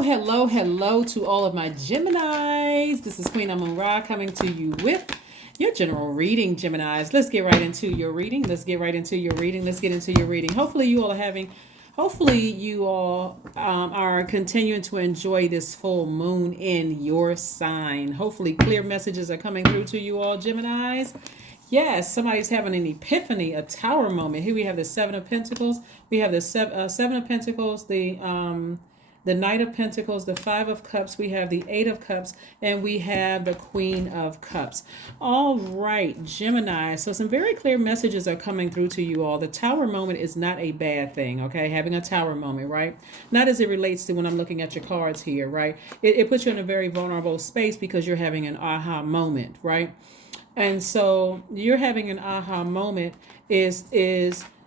Hello to all of my Geminis. This is Queen Amun Ra coming to you with your general reading, Geminis. Let's get right into your reading. Let's get into your reading. Hopefully you all are continuing to enjoy this full moon in your sign. Hopefully clear messages are coming through to you all, Geminis. Yes, somebody's having an epiphany, a tower moment. Here we have the Seven of Pentacles. We have the Seven of Pentacles, the Knight of Pentacles, the Five of Cups. We have the Eight of Cups, and we have the Queen of Cups. All right, Gemini. So some very clear messages are coming through to you all. The tower moment is not a bad thing, okay? Having a tower moment, right? Not as it relates to when I'm looking at your cards here, right? It puts you in a very vulnerable space because you're having an aha moment, right? And so you're having an aha moment is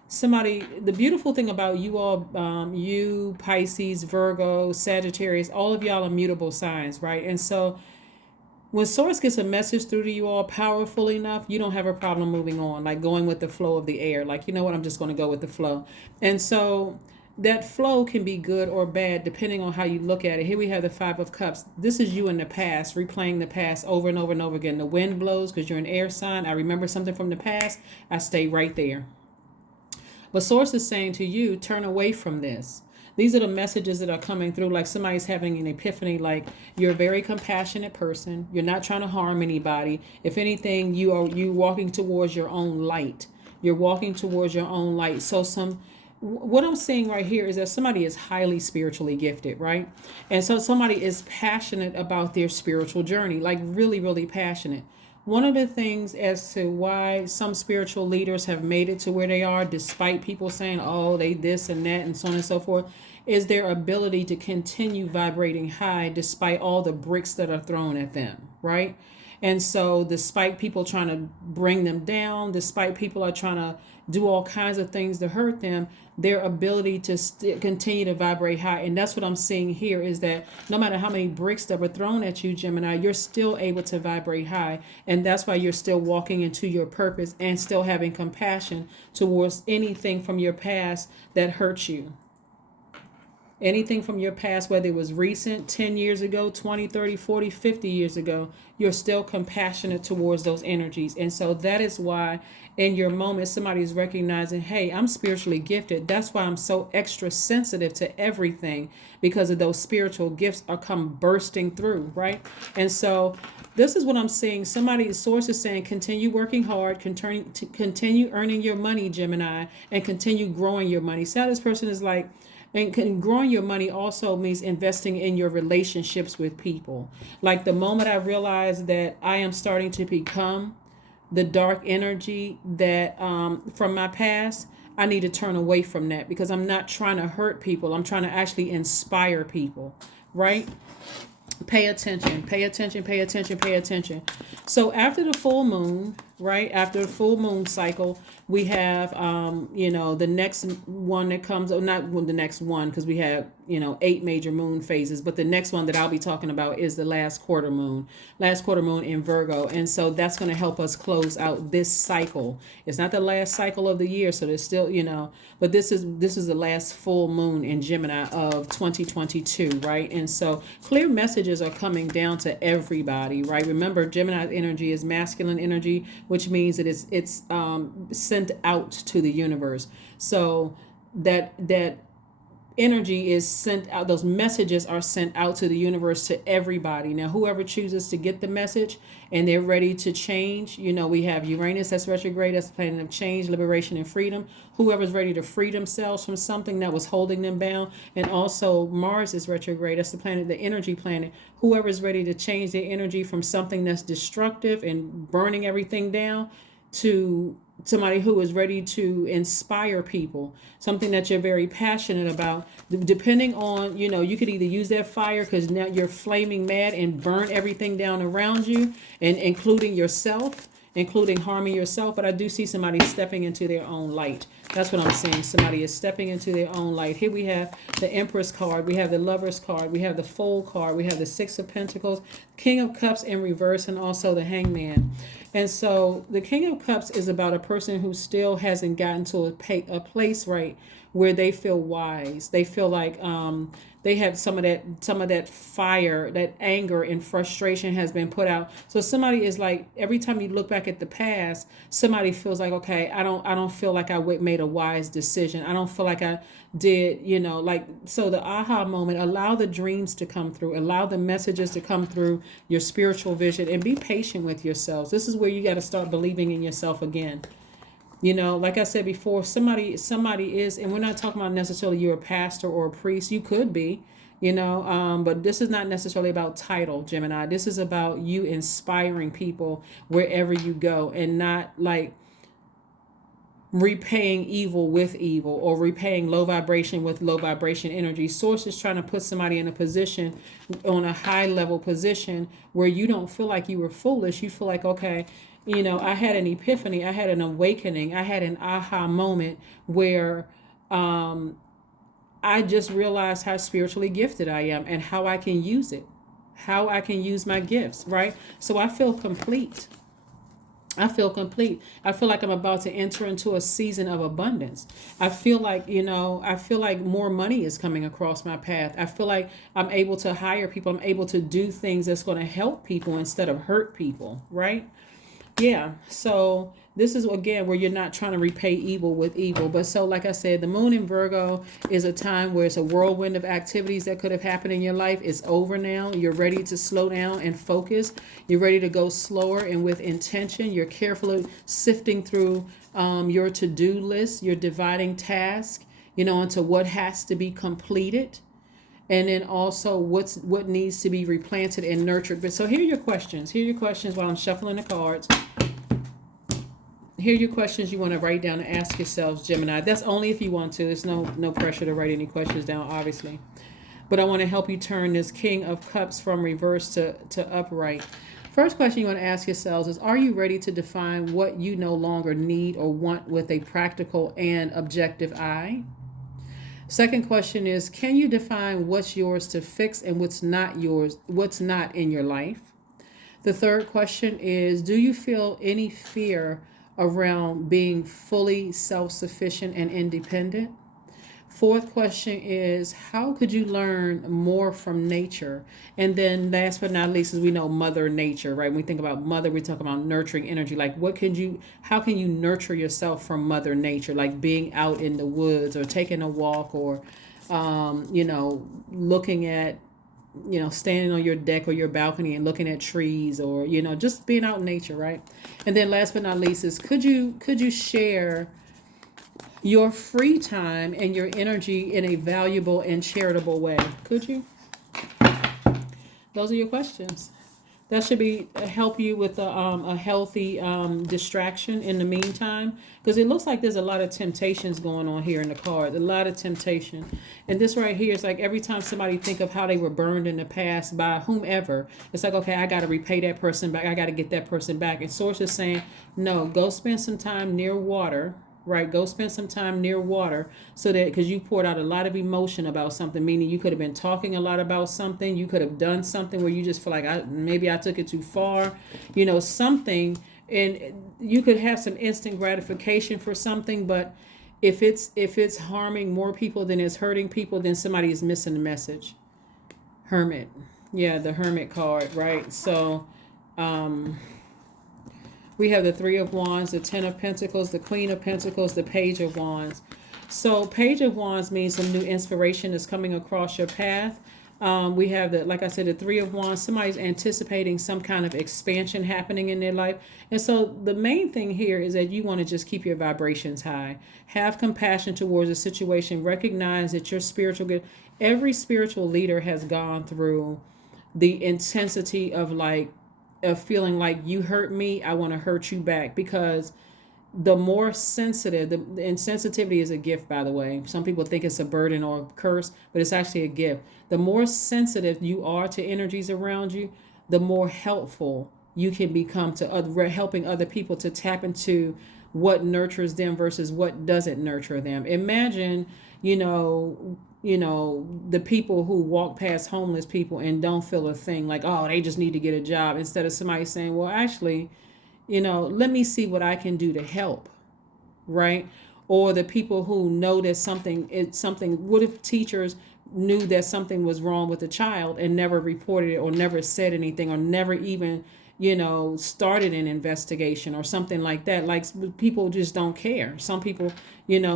somebody. The beautiful thing about you all, you Pisces, Virgo, Sagittarius, all of y'all are mutable signs, right? And so when source gets a message through to you all powerful enough, you don't have a problem moving on, like going with the flow of the air. Like, you know what, I'm just going to go with the flow. And so that flow can be good or bad depending on how you look at it. Here we have the Five of Cups. This is you in the past, replaying the past over and over and over again. The wind blows because you're an air sign. I remember something from the past. I stay right there. But source is saying to you, turn away from this. These are the messages that are coming through, like somebody's having an epiphany, like you're a very compassionate person. You're not trying to harm anybody. If anything, you walking towards your own light. You're walking towards your own light. So what I'm seeing right here is that somebody is highly spiritually gifted, right? And so somebody is passionate about their spiritual journey, like really, really passionate. One of the things as to why some spiritual leaders have made it to where they are, despite people saying, oh, they this and that and so on and so forth, is their ability to continue vibrating high despite all the bricks that are thrown at them, right? And so despite people trying to bring them down, despite people are trying to do all kinds of things to hurt them, their ability to continue to vibrate high. And that's what I'm seeing here is that no matter how many bricks that were thrown at you, Gemini, you're still able to vibrate high. And that's why you're still walking into your purpose and still having compassion towards anything from your past that hurt you. Anything from your past, whether it was recent, 10 years ago, 20, 30, 40, 50 years ago, you're still compassionate towards those energies. And so that is why in your moment, somebody's recognizing, hey, I'm spiritually gifted. That's why I'm so extra sensitive to everything, because of those spiritual gifts are come bursting through, right? And so this is what I'm seeing. Somebody's source is saying, continue working hard, continue earning your money, Gemini, and continue growing your money. So this person is like, and growing your money also means investing in your relationships with people. Like the moment I realized that I am starting to become the dark energy that from my past, I need to turn away from that because I'm not trying to hurt people. I'm trying to actually inspire people, right? Pay attention. So after the full moon, right? After the full moon cycle, we have, the next one that comes, or not the next one, because we have, 8 major moon phases. But the next one that I'll be talking about is the last quarter moon in Virgo. And so that's going to help us close out this cycle. It's not the last cycle of the year. So there's still, but this is the last full moon in Gemini of 2022, right? And so clear messages are coming down to everybody, right? Remember, Gemini energy is masculine energy, which means that it's sent out to the universe. So that energy is sent out. Those messages are sent out to the universe, to everybody. Now, whoever chooses to get the message and they're ready to change, we have Uranus, that's retrograde, that's the planet of change, liberation, and freedom. Whoever's ready to free themselves from something that was holding them bound. And also Mars is retrograde, that's the planet, the energy planet. Whoever's ready to change their energy from something that's destructive and burning everything down to somebody who is ready to inspire people, something that you're very passionate about. Depending on, you could either use that fire because now you're flaming mad and burn everything down around you, and including yourself, including harming yourself. But I do see somebody stepping into their own light. That's what I'm saying. Somebody is stepping into their own light. Here we have the Empress card. We have the Lovers card. We have the Fool card. We have the Six of Pentacles, King of Cups in reverse, and also the Hangman. And so the King of Cups is about a person who still hasn't gotten to a place right where they feel wise. They feel like they have some of that fire, that anger and frustration has been put out. So somebody is like, every time you look back at the past, somebody feels like, okay, I don't feel like I made a wise decision. I don't feel like I did, like, so the aha moment, allow the dreams to come through, allow the messages to come through your spiritual vision, and be patient with yourselves. This is where you got to start believing in yourself again. Like I said before, somebody is, and we're not talking about necessarily you're a pastor or a priest. You could be, but this is not necessarily about title, Gemini. This is about you inspiring people wherever you go, and not like repaying evil with evil, or repaying low vibration with low vibration energy. Source is trying to put somebody in a position, on a high level position, where you don't feel like you were foolish. You feel like, okay, I had an epiphany, I had an awakening, I had an aha moment where I just realized how spiritually gifted I am and how I can use it, how I can use my gifts, right? So I feel complete. I feel complete. I feel like I'm about to enter into a season of abundance. I feel like, more money is coming across my path. I feel like I'm able to hire people. I'm able to do things that's going to help people instead of hurt people, right? Yeah. So this is again where you're not trying to repay evil with evil. But so, like I said, the moon in Virgo is a time where it's a whirlwind of activities that could have happened in your life. It's over now. You're ready to slow down and focus. You're ready to go slower and with intention. You're carefully sifting through your to-do list. You're dividing tasks, into what has to be completed. And then also what needs to be replanted and nurtured. But so here are your questions. Here are your questions while I'm shuffling the cards. Here are your questions you want to write down and ask yourselves, Gemini. That's only if you want to. There's no pressure to write any questions down, obviously. But I want to help you turn this King of Cups from reverse to upright. First question you want to ask yourselves is, are you ready to define what you no longer need or want with a practical and objective eye? Second question is, can you define what's yours to fix and what's not yours, what's not in your life? The third question is, do you feel any fear around being fully self-sufficient and independent? Fourth question is, how could you learn more from nature? And then last but not least, as we know, Mother Nature, right? When we think about mother, we talk about nurturing energy. Like how can you nurture yourself from Mother Nature? Like being out in the woods or taking a walk or, looking at, standing on your deck or your balcony and looking at trees or, just being out in nature, right? And then last but not least is, could you share your free time and your energy in a valuable and charitable way? Could you? Those are your questions. That should help you with a healthy distraction in the meantime, because it looks like there's a lot of temptations going on here in the card, a lot of temptation. And this right here is like every time somebody think of how they were burned in the past by whomever, it's like, okay, I got to repay that person back. I got to get that person back. And Source is saying, no, go spend some time near water. Right, go spend some time near water, so that because you poured out a lot of emotion about something, meaning you could have been talking a lot about something, you could have done something where you just feel like maybe I took it too far, something, and you could have some instant gratification for something, but if it's harming more people than it's hurting people, then somebody is missing the message. Hermit, yeah, the Hermit card, right? So, we have the Three of Wands, the Ten of Pentacles, the Queen of Pentacles, the Page of Wands. So Page of Wands means some new inspiration is coming across your path. We have like I said, the Three of Wands. Somebody's anticipating some kind of expansion happening in their life. And so the main thing here is that you want to just keep your vibrations high. Have compassion towards a situation. Recognize that your spiritual good. Every spiritual leader has gone through the intensity of feeling like you hurt me, I want to hurt you back, because the more sensitive, and sensitivity is a gift, by the way. Some people think it's a burden or a curse, but it's actually a gift. The more sensitive you are to energies around you, the more helpful you can become to helping other people to tap into what nurtures them versus what doesn't nurture them. Imagine, the people who walk past homeless people and don't feel a thing, like, oh, they just need to get a job, instead of somebody saying, well, actually, let me see what I can do to help, right? or the people who know that something, what if teachers knew that something was wrong with a child and never reported it or never said anything or never even started an investigation or something like that. Like, people just don't care. Some people,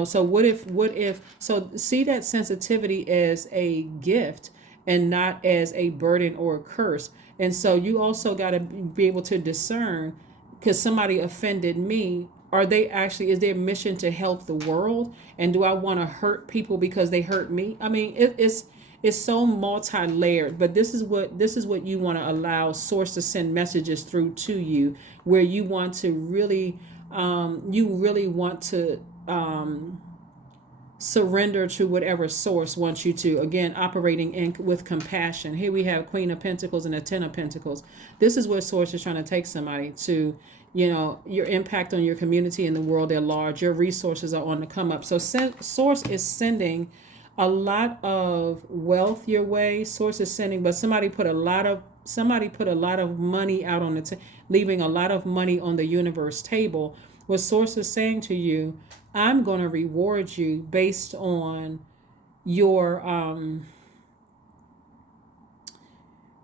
so what if so see that sensitivity as a gift and not as a burden or a curse. And so you also got to be able to discern, because somebody offended me, are they actually, is their mission to help the world, and do I want to hurt people because they hurt me? I mean, it's so multi-layered, but this is what you want to allow source to send messages through to you, where you want to really want to surrender to whatever source wants you to. Again, operating with compassion. Here we have Queen of Pentacles and the Ten of Pentacles. This is where source is trying to take somebody to, your impact on your community and the world at large. Your resources are on the come up. So source is sending a lot of wealth your way. Source is sending, but somebody put a lot of money out on the leaving a lot of money on the universe table. What source is saying to you, I'm going to reward you based on your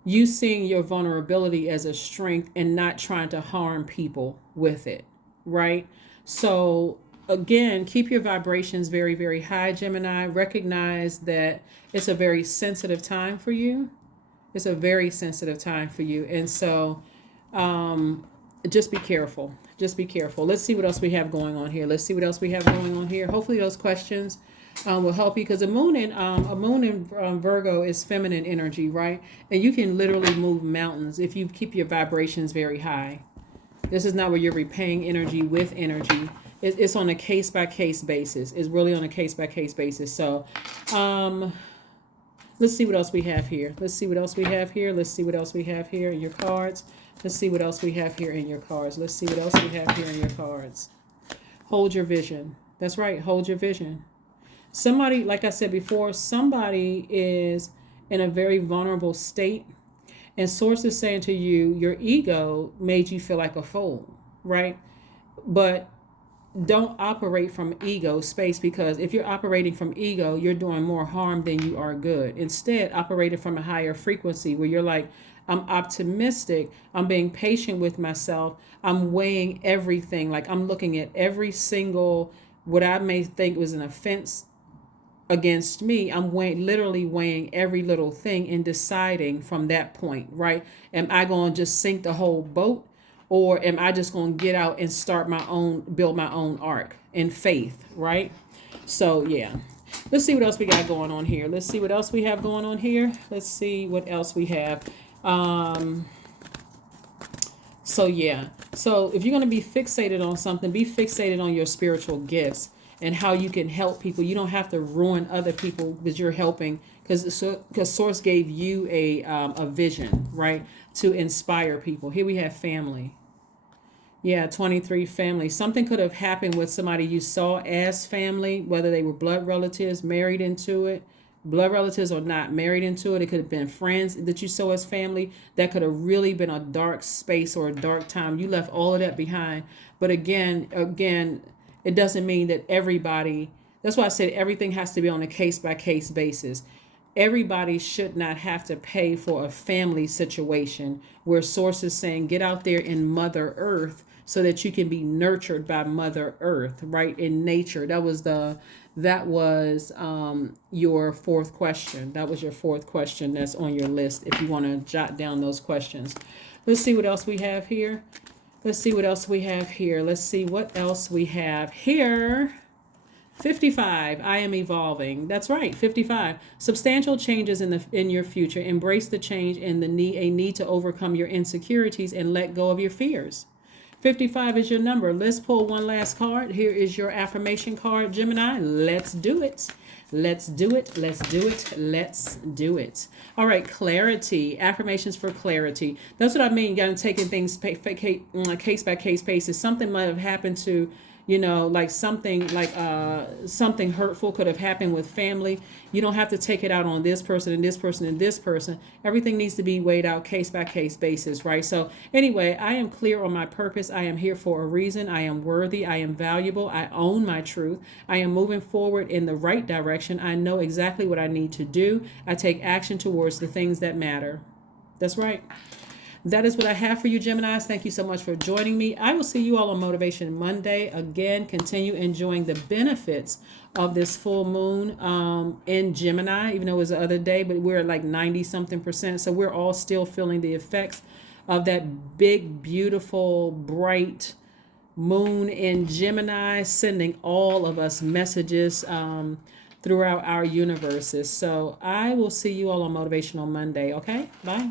you seeing your vulnerability as a strength and not trying to harm people with it, right? So again, keep your vibrations very, very high, Gemini. Recognize that it's a very sensitive time for you. It's a very sensitive time for you. And so just be careful. Just be careful. Let's see what else we have going on here. Hopefully those questions will help you, because the moon in Virgo is feminine energy, right? And you can literally move mountains if you keep your vibrations very high. This is not where you're repaying energy with energy. It's on a case-by-case basis. It's really on a case-by-case basis. So let's see what else we have here. Let's see what else we have here in your cards. Let's see what else we have here in your cards. Hold your vision. That's right. Hold your vision. Somebody, like I said before, somebody is in a very vulnerable state, and source is saying to you, your ego made you feel like a fool, right? But don't operate from ego space, because if you're operating from ego, you're doing more harm than you are good. Instead, operate it from a higher frequency where you're like, I'm optimistic. I'm being patient with myself. I'm weighing everything. Like, I'm looking at every single, what I may think was an offense against me. I'm literally weighing every little thing and deciding from that point, right? Am I going to just sink the whole boat, or am I just going to get out and build my own ark in faith, right? So yeah. Let's see what else we got going on here. Let's see what else we have. So yeah. So if you're going to be fixated on something, be fixated on your spiritual gifts and how you can help people. You don't have to ruin other people because you're helping, because source gave you a vision, right, to inspire people. Here we have family. Yeah, 23, family. Something could have happened with somebody you saw as family, whether they were blood relatives, married into it, blood relatives or not married into it. It could have been friends that you saw as family. That could have really been a dark space or a dark time. You left all of that behind. But again, it doesn't mean that everybody, that's why I said everything has to be on a case-by-case basis. Everybody should not have to pay for a family situation where source is saying, get out there in Mother Earth so that you can be nurtured by Mother Earth, right? In nature. That was your fourth question. That was your fourth question that's on your list if you want to jot down those questions. Let's see what else we have here. Let's see what else we have here. 55, I am evolving. That's right, 55. Substantial changes in your future. Embrace the change and a need to overcome your insecurities and let go of your fears. 55 is your number. Let's pull one last card. Here is your affirmation card, Gemini. Let's do it. All right, clarity. Affirmations for clarity. That's what I mean. Taking things case by case basis. Something might have happened to like something hurtful could have happened with family. You don't have to take it out on this person and this person and this person. Everything needs to be weighed out case by case basis, right? So anyway, I am clear on my purpose. I am here for a reason. I am worthy. I am valuable. I own my truth. I am moving forward in the right direction. I know exactly what I need to do. I take action towards the things that matter. That's right. That is what I have for you, Geminis. Thank you so much for joining me. I will see you all on Motivation Monday. Again, continue enjoying the benefits of this full moon in Gemini, even though it was the other day, but we're at like 90 something percent. So we're all still feeling the effects of that big, beautiful, bright moon in Gemini, sending all of us messages throughout our universes. So I will see you all on Motivational Monday. Okay, bye.